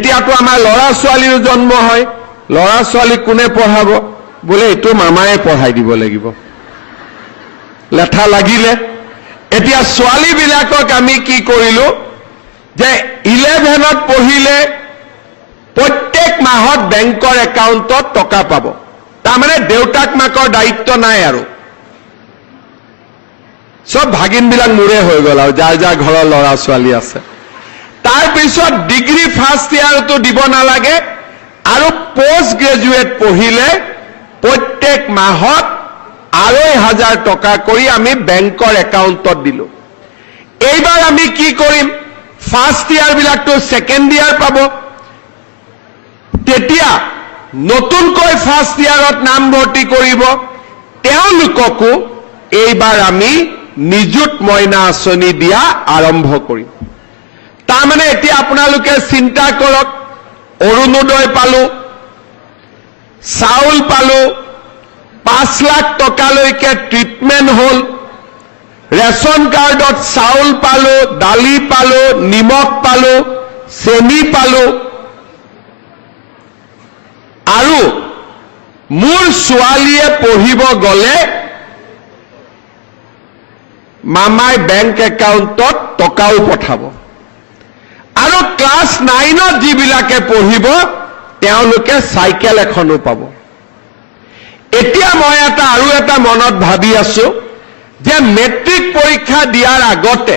এতিয়াতো আমাৰ ল'ৰা ছোৱালীৰ জন্ম হয় ল'ৰা ছোৱালী কোনে পঢ়াব বোলে এইটো মামায়ে পঢ়াই দিব লাগিব লেঠা লাগিলে এতিয়া ছোৱালী বিলাকক আমি কি কৰিলো যে 11ত পঢ়িলে প্ৰত্যেক মাহত বেংকৰ একাউণ্টত টকা পাব তাৰমানে দেউতাক মাকৰ দায়িত্ব নাই আৰু সব ভাগিনবিলাক মোৰে হৈ গ'ল আৰু যাৰ যাৰ ঘৰৰ ল'ৰা ছোৱালী আছে তাৰ পিছত ডিগ্ৰী ফাৰ্ষ্ট ইয়াৰটো দিব নালাগে আৰু পোষ্ট গ্ৰেজুৱেট পঢ়িলে প্ৰত্যেক মাহত 2,500 টকা কৰি আমি বেংকৰ একাউণ্টত দিলো এইবাৰ আমি কি কৰিম ফাৰ্ষ্ট ইয়াৰ বিলাকটো সেকেন্ড ইয়াৰ পাব তেতিয়া নতুনকৈ ফাৰ্ষ্ট ইয়াৰত নাম ভৰ্তি কৰিব তেওঁলোককো এইবাৰ আমি নিযুত মইনা আঁচনি দিয়া আৰম্ভ কৰিম তাৰমানে এতিয়া আপোনালোকে চিন্তা কৰক অৰুণোদয় পালো চাউল পালো 5 লাখ টকালৈকে ট্ৰিটমেন্ট হল ৰেশন কাৰ্ডত চাউল পালো দালি পালো নিমখ পালো চেনি পালো আৰু মোৰ ছোৱালীয়ে পঢ়িব গলে মামাই বেংক একাউণ্টত টকাও পঠাব আৰু ক্লাছ 9ত যিবিলাকে পঢ়িব তেওঁলোকে চাইকেল এখনো পাব এতিয়া মই আৰু এটা মনত ভাবি আছো যে মেট্ৰিক পৰীক্ষা দিয়াৰ আগতে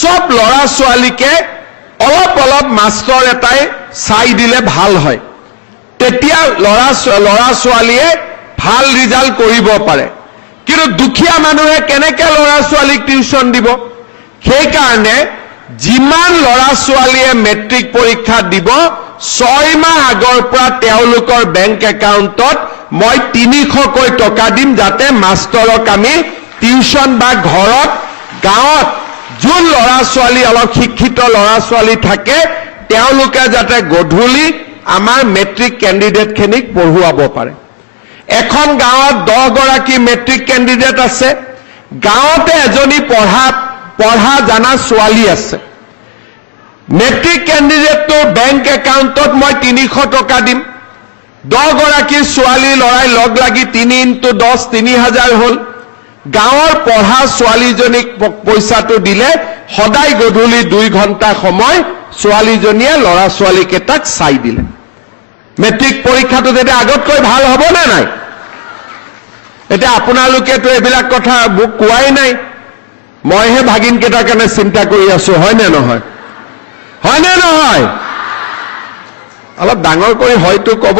সব ল'ৰা ছোৱালীকে অলপ মাষ্টৰ এটাই চাই দিলে ভাল হয় তেতিয়া ল'ৰা ছোৱালীয়ে ভাল ৰিজাল্ট কৰিব পাৰে কিন্তু দুখীয়া মানুহে কেনেকৈ ল'ৰা ছোৱালীক টিউচন দিব সেই কাৰণে যিমান ল'ৰা ছোৱালীয়ে মেট্ৰিক পৰীক্ষা দিব 6 মাহ আগৰ পৰা তেওঁলোকৰ বেংক একাউণ্টত মই 300কৈ টকা দিম যাতে মাষ্টৰক আমি টিউচন বা ঘৰত গাঁৱত যোন ল'ৰা ছোৱালী অলপ শিক্ষিত ল'ৰা ছোৱালী থাকে তেওঁলোকে যাতে গধূলি আমাৰ মেট্ৰিক কেণ্ডিডেটখিনিক পঢ়ুৱাব পাৰে এখন গাঁৱত 10 গৰাকী মেট্ৰিক কেণ্ডিডেট আছে গাঁৱতে এজনী পঢ়া জানা ছোৱালী আছে মেট্ৰিক কেণ্ডিডেটৰ বেংক একাউণ্টত মই 300 টকা দিম 10 গৰাকী ছোৱালী লৰাই লগ লাগি 3 × 10 3000 হল গাঁৱৰ পঢ়া ছোৱালীজনীক পইচাটো দিলে সদায় গধূলি 2 ঘণ্টা সময় ছোৱালীজনীয়ে ল'ৰা ছোৱালীকেইটাক চাই দিলে মেট্ৰিক পৰীক্ষাটো যেতিয়া আগতকৈ ভাল হ'ব না নাই এটা আপোনালোকেতো এইবিলাক কথা মোক কোৱাই নাই মইহে ভাগিনকেইটাৰ কাৰণে চিন্তা কৰি আছো হয় নে নহয় অলপ ডাঙৰ কৰি হয়তো ক'ব